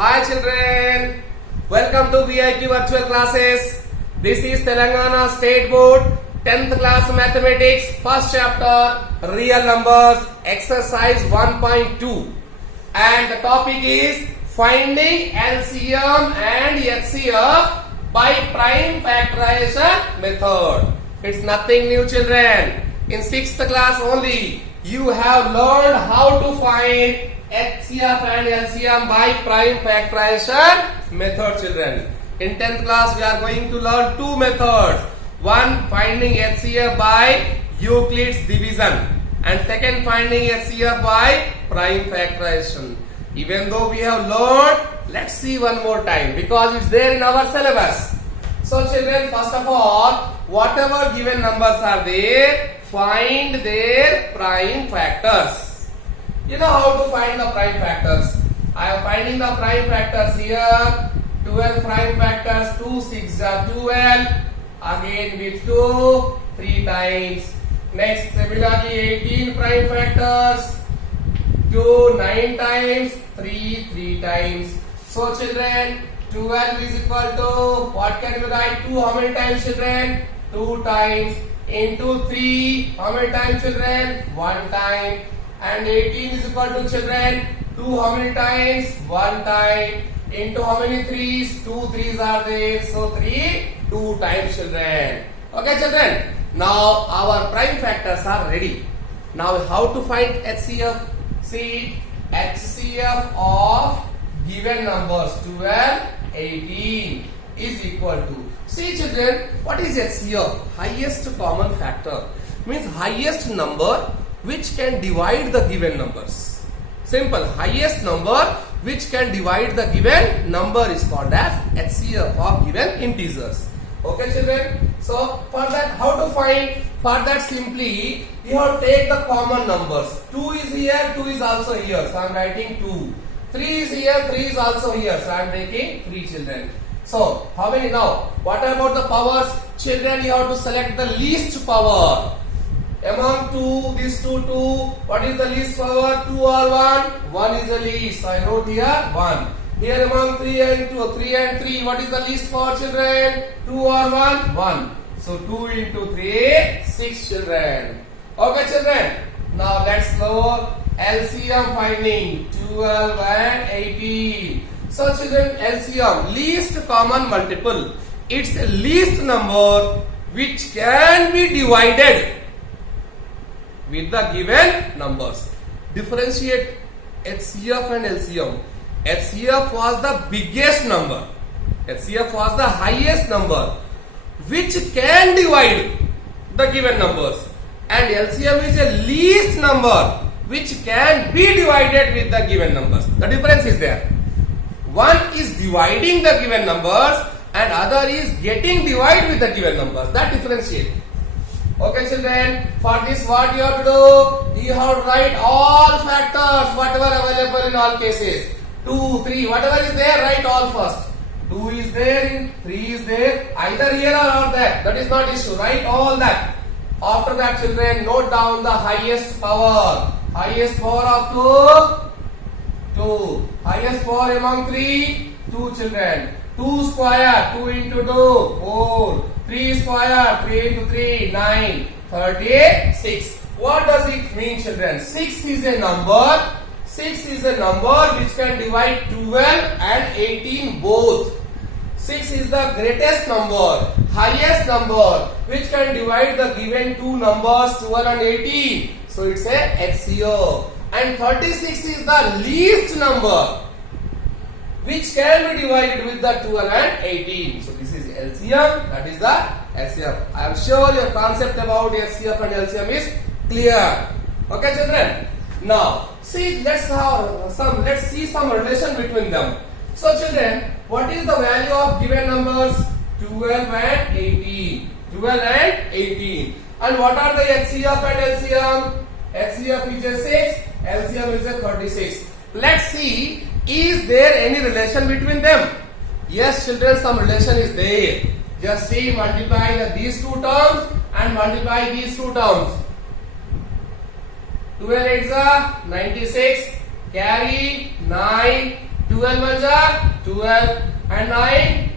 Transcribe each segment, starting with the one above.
Hi children, welcome to VIP virtual classes. This is Telangana State Board 10th class mathematics first chapter real numbers exercise 1.2 and the topic is finding LCM and HCF by prime factorization method. It's nothing new children. In 6th class only you have learned how to find HCF and LCM by prime factorization method children. In 10th class we are going to learn two methods. One, finding HCF by Euclid's division and second, finding HCF by prime factorization. Even though we have learned, let's see one more time because it's there in our syllabus. So children, first of all, whatever given numbers are there, find their prime factors. You know how to find the prime factors. I am finding the prime factors here. 12 prime factors, 2, 6 are 12. Again with 2, 3 times. Next, similarly 18 prime factors. 2, 9 times. 3, 3 times. So children, 12 is equal to, what can we write? 2 how many times children? 2 times. Into 3, how many times children? 1 time. And 18 is equal to children 2 how many times? 1 time. Into how many 3s? 2 3s are there. So 3 2 times children. Okay children. Now our prime factors are ready. Now how to find HCF? See, HCF of given numbers 12, 18 is equal to. See children, what is HCF? Highest common factor. Means highest number which can divide the given numbers. Simple. Highest number which can divide the given number is called as HCF of given integers. Okay children. So for that, how to find? For that simply you have to take the common numbers. 2 is here, 2 is also here. So I am writing 2. 3 is here, 3 is also here. So I am taking 3 children. So how many now? What about the powers? Children, you have to select the least power. Among 2, this 2, 2, what is the least power? 2 or 1? 1 is the least. I wrote here 1. Here among 3 and 2, 3 and 3, what is the least power children? 2 or 1? 1. So 2 into 3, 6 children. Okay children. Now let's go LCM finding 12 and 18. So children, LCM, least common multiple. It's a least number which can be divided with the given numbers. Differentiate HCF and LCM. HCF was the biggest number. HCF was the highest number which can divide the given numbers. And LCM is a least number which can be divided with the given numbers. The difference is there. One is dividing the given numbers and other is getting divided with the given numbers. That differentiate. Okay children, for this what you have to do? You have to write all factors, whatever available in all cases. 2, 3, whatever is there, write all first. 2 is there, 3 is there, either here or there. That is not issue, write all that. After that children, note down the highest power. Highest power of 2, 2. Highest power among 3, 2 children. 2 square, 2 into 2, 4. 3 square, 3 into 3, 9, 36. What does it mean children? 6 is a number. 6 is a number which can divide 12 and 18 both. 6 is the greatest number, highest number which can divide the given two numbers 12 and 18. So it's a HCF. And 36 is the least number which can be divided with the 12 and 18. So this is LCM, that is the HCF. I am sure your concept about HCF and LCM is clear. Okay children. Now see, let's see some relation between them. So children, what is the value of given numbers? 12 and 18. 12 and 18. And what are the HCF and LCM? HCF is a 6, LCM is a 36. Let's see, is there any relation between them? Yes children, some relation is there. Just see, multiply these two terms and multiply these two terms. 12 8s are 96, carry 9, 12 ones are 12 and 9,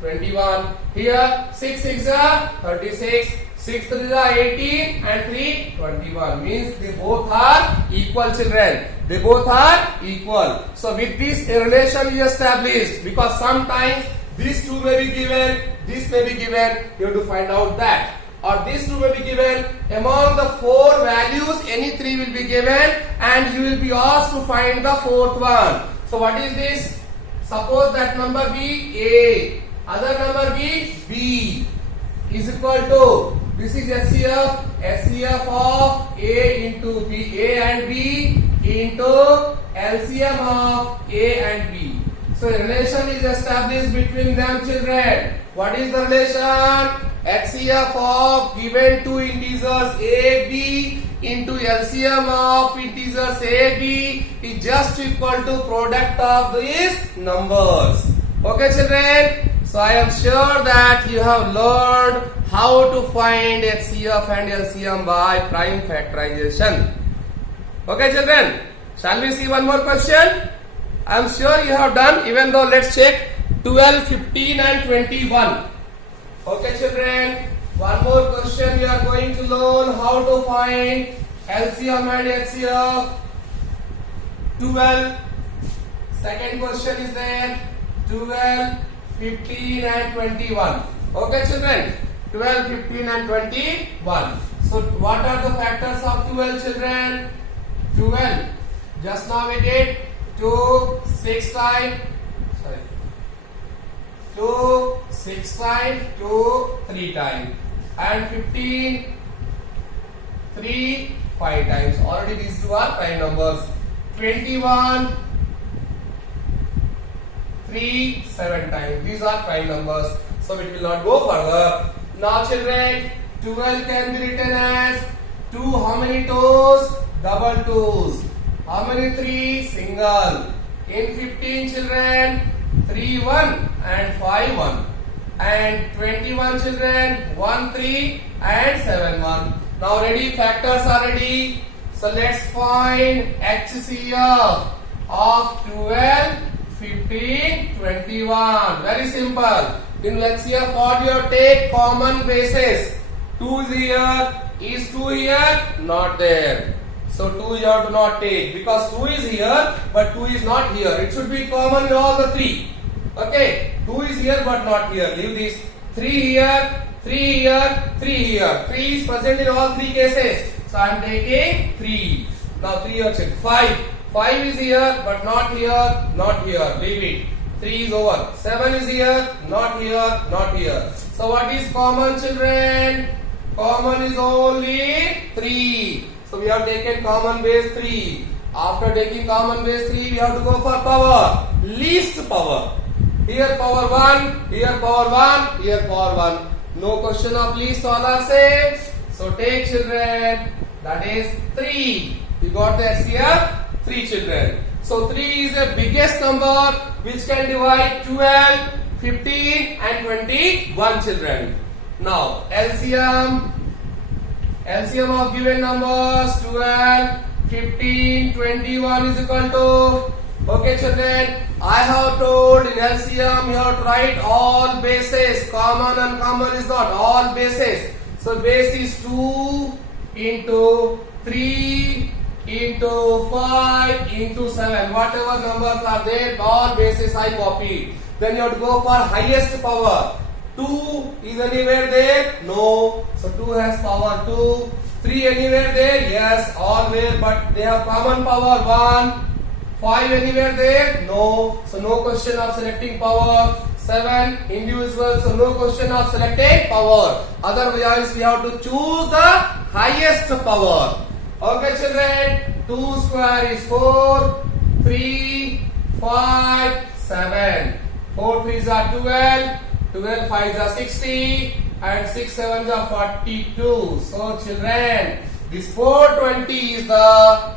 21. Here 6 6 are 36, 6 3 are 18 and 3 21. Means they both are equal, children. They both are equal. So with this a relation is established, because sometimes these two may be given, this may be given. You have to find out that. Or these two may be given. Among the four values, any three will be given, and you will be asked to find the fourth one. So what is this? Suppose that number be A, other number be B, is equal to, this is SCF of A into B, A and B into LCM of A and B. So a relation is established between them, children. What is the relation? HCF of given two integers A, B into LCM of integers A, B is just equal to product of these numbers. Okay, children? So I am sure that you have learned how to find HCF and LCM by prime factorization. Okay, children? Shall we see one more question? I am sure you have done, even though let's check 12, 15 and 21. Okay, children, one more question we are going to learn how to find LCM and HCF. 12. Second question is there 12, 15 and 21. Okay, children, 12, 15 and 21. So what are the factors of 12, children? 12. Just now we did 2, 6 times. 2, 6 times, 2, 3 times, and 15, 3, 5 times. Already these two are prime numbers. 21, 3, 7 times. These are prime numbers. So it will not go further. Now, children, 12 can be written as 2. How many toes? Double toes. How many 3? Single. In 15, children, 3 1 and 5 1, and 21, children, 1 3 and 7 1. Now ready, factors are ready. So let's find HCF of 12, 15, 21. Very simple. In HCF, what you have take common basis. 2 is here, is 2 here? Not there. So 2 you have to not take, because 2 is here but 2 is not here. It should be common in all the three. Okay, 2 is here but not here. Leave this. 3 here, 3 here, 3 here. 3 is present in all three cases. So I am taking 3. Now 3 here, check. 5. 5 is here but not here, not here. Leave it. 3 is over. 7 is here, not here, not here. So what is common, children? Common is only 3. So we have taken common base 3. After taking common base 3, we have to go for power. Least power. Here power 1, here power 1, here power 1. No question of least, all are same. So take, children, that is 3. We got the HCF, 3, children. So 3 is the biggest number which can divide 12, 15 and 21, children. Now LCM of given numbers 12, 15, 21 is equal to, okay, children, I have told in LCM you have to write all bases. Common and common is not, all bases. So base is 2 into 3 into 5 into 7. Whatever numbers are there, all bases I copied. Then you have to go for highest power. 2 is anywhere there? No. So 2 has power 2. 3 anywhere there? Yes, all there, but they have common power 1. 5 anywhere there? No. So no question of selecting power. 7 individuals, so no question of selecting power. Otherwise we have to choose the highest power. Okay, children, 2 square is 4, 3, 5, 7. 4 3s are 12, 12 5s are 60, and 6 7s are 42. So children, this 420 is the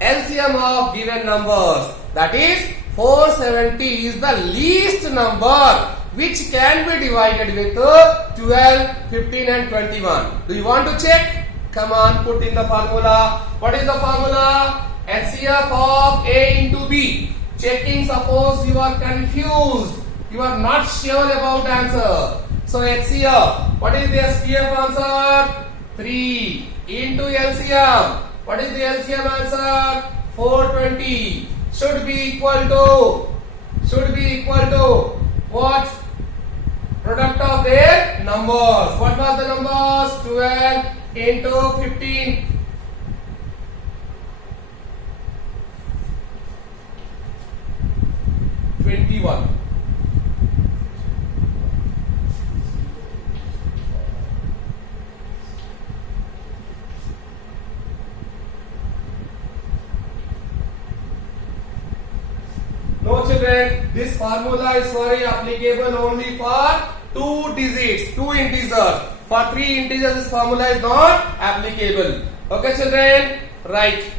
LCM of given numbers. That is 470 is the least number which can be divided with 12, 15 and 21. Do you want to check? Come on, put in the formula. What is the formula? HCF of A into B. checking, suppose you are confused, you are not sure about the answer. So HCF, what is the HCF answer? 3 into LCM. What is the LCM answer? 420. Should be equal to what? Product of their numbers. What was the numbers? 12 into 15. 21. No children, this formula is very applicable only for 2 digits, 2 integers. For 3 integers, this formula is not applicable. Okay children, right.